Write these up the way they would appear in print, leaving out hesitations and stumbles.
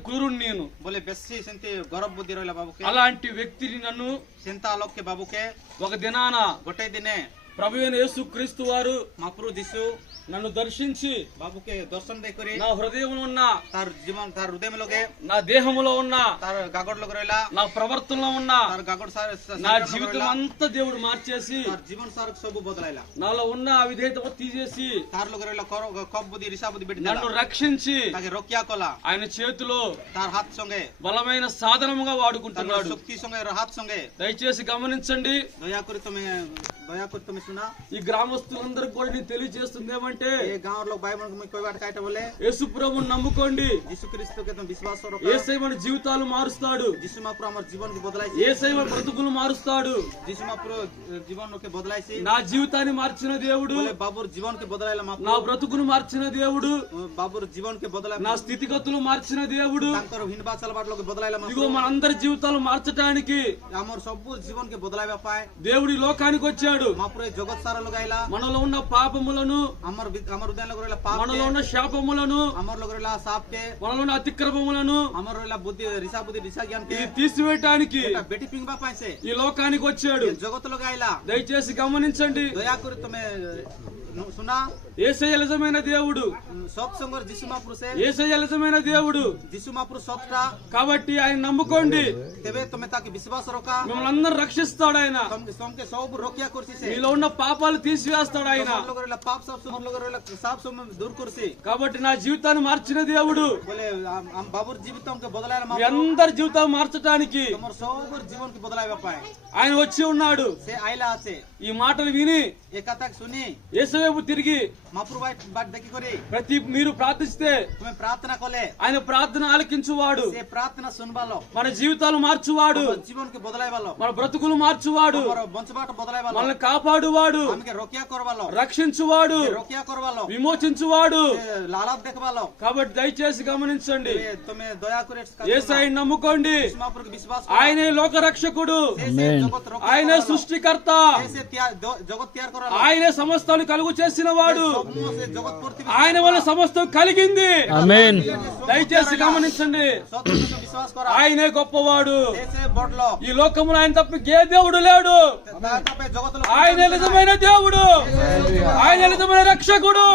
క్రూరుని నేను बोले बेसी सेंती गौरव बुद्धि रहला बाबू के అలాంటి వ్యక్తిని నన్ను सेंता लोग के बाबू के ఒక దినాన गोटे दिने ప్రభువైన యేసుక్రీస్తు వారు महाप्रभु दिसु నన్ను దర్శించి बाबू के दर्शन दे करी నా హృదయంలో ఉన్న तार जीवन तार हृदय में लोगे నా దేహంలో ఉన్న तार गागड़ लोग रहला నా ప్రవర్తనలో ఉన్న तार गागड़ सार నా జీవితం అంతా దేవుడు మార్చేసి तार जीवन सार सब बदलाइला నాలో ఉన్న అవిధేయత తీసేసి तार लोग रहला कब बुद्धि ऋषा बुद्धि बिट నన్ను రక్షించి ताके रोकिया कोला ఆయన చేతిలో तार हाथ संगे బలమైన సాధనముగా तार వాడుకుంటున్నాడు शक्ति संगे हाथ संगे దయచేసి గమనించండి दया करी तुम्हें सुना ఈ గ్రామస్తులందరికీ కూడా నేను తెలియజేస్తుంది ఏమంటే ये गांव लोग बाइबल में कोई बात कहते बोले యేసు ప్రభువుని నమ్ముకోండి यीशु क्रिस्त के तुम विश्वास करो యేసయ్య మన జీవితాలు మారుస్తాడు यीशु महाप्रभु हमारे जीवन के बदलाई యేసయ్య మన బ్రతుకులు మారుస్తాడు यीशु महाप्रभु जीवन के बदलाई से నా జీవితాన్ని మార్చిన దేవుడు बोले बाबूर जीवन के बदलाइला నా महाप्रभु బ్రతుకును మార్చిన దేవుడు बाबूर जीवन के बदलाई నా స్థితిగతులు మార్చిన దేవుడు तांकर हिंदबा चलबाट लोग बदलाइला ఇదిగో महाप्रभु మనందరి జీవితాలు మార్చడానికి हमर सब जीवन के बदलाइबा पाए దేవుడి లోకానికి వచ్చాడు महाप्रभु जगत सारा लोग आइला మనలో ఉన్న పాపములను हमर हृदय लोग रहला पाप మనలో के ఉన్న శాపములను हमर लोग रहला साप के మనలో ఉన్న అతిక్రమములను हमर रहला बुद्धि ऋषा ज्ञान के ఇది తీసివేయటానికి बेटी पिंगबा पाए से ఈ లోకానికి వచ్చాడు ये जगत लोग आइला దయచేసి గమనించండి दया करी तुम्हें सुना యేసయ్య నిజమైన దేవుడు सत्संग यीशु महाप्रभु से యేసయ్య నిజమైన దేవుడు यीशु महाप्रभु सत्ता కాబట్టి ఆయన నమ్ముకోండి तेबे तुम्हें ताकि विश्वास रोका మిమ్మల్ని అందరూ రక్షిస్తాడు ఆయన तुमके सब रोकिया कुर्सी से మీలో ఉన్న పాపాలు తీసివేస్తాడు ఆయన हम लोग रहला पाप सब हम लोग रहला साफ सब दूर कुर्सी కాబట్టి నా జీవితాన్ని మార్చిన దేవుడు बोले हम बाबूर जीवित हमके बदलाया మీ అందరి జీవితాలు మార్చడానికి हमर सब जीवन के बदलाया पाए ఆయన వచ్చి ఉన్నాడు से आइला से ఈ మాటలు విని एक कथा सुनी యేసయ్య వైపు తిరిగి महाप्रभु बाट देखी करी ప్రతి మీరు ప్రార్థిస్తే तुम्हें प्रार्थना कोले ఆయన ప్రార్థన ఆలకించువాడు से प्रार्थना सुनबालो మన జీవితాలు మార్చువాడు जीवन के बदलाय वालो మన బ్రతుకులు మార్చువాడు हमर वंशबाट बदलाय वालो మనల్ని కాపాడువాడు हमके रोकिया करवालो రక్షించువాడు रोकिया करवालो విమోచించువాడు लालच देखवालो కాబట్టి దయచేసి గమనించండి तुम्हें दया करे యేసయ్యని నమ్ముకోండి महाप्रभु के विश्वास ఆయనే లోక రక్షకుడు जगत ఆయనే సృష్టికర్త ऐसे जगत तैयार करा ఆయనే సమస్తాన్ని కలుగు చేసిన వాడు से जगत पूर्ति ఆయన వల్ల సమస్తం కలిగింది ఆమేన్ దయచేసి గమనించండి सत्य विश्वास करा ఆయనే గొప్పవాడు ऐसे बड़लो ఈ లోకములో ఆయన తప్ప ఏ దేవుడు లేడు जगत ఆయన నిజమైన దేవుడు ఆయన నిజమైన రక్షకుడు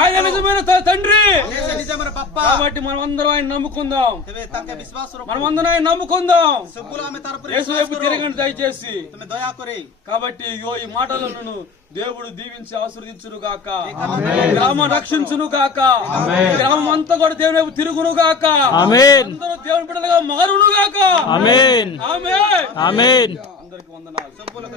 ఆయన నిజమైన తండ్రి ऐसे निजे मेरे पप्पा కాబట్టి మనం అందరం ఆయన నమ్ముకుందాం तबे ताके विश्वास रो మనం అందరం ఆయన నమ్ముకుందాం सबुला में तार पर యేసు వైపు తిరగండి దయచేసి तुम्हें दया करे కాబట్టి ఇగో ఈ మాటలను దేవుడు దీవించి ఆశీర్వదించును గాక గ్రామం రక్షించును గాక గ్రామం అంతా కూడా దేవుని వైపు తిరుగును గాక అందరూ దేవుని బిడ్డలుగా మారును గాక ఆమేన్ ఆమేన్ ఆమేన్ అందరికి వందనాలు सबुला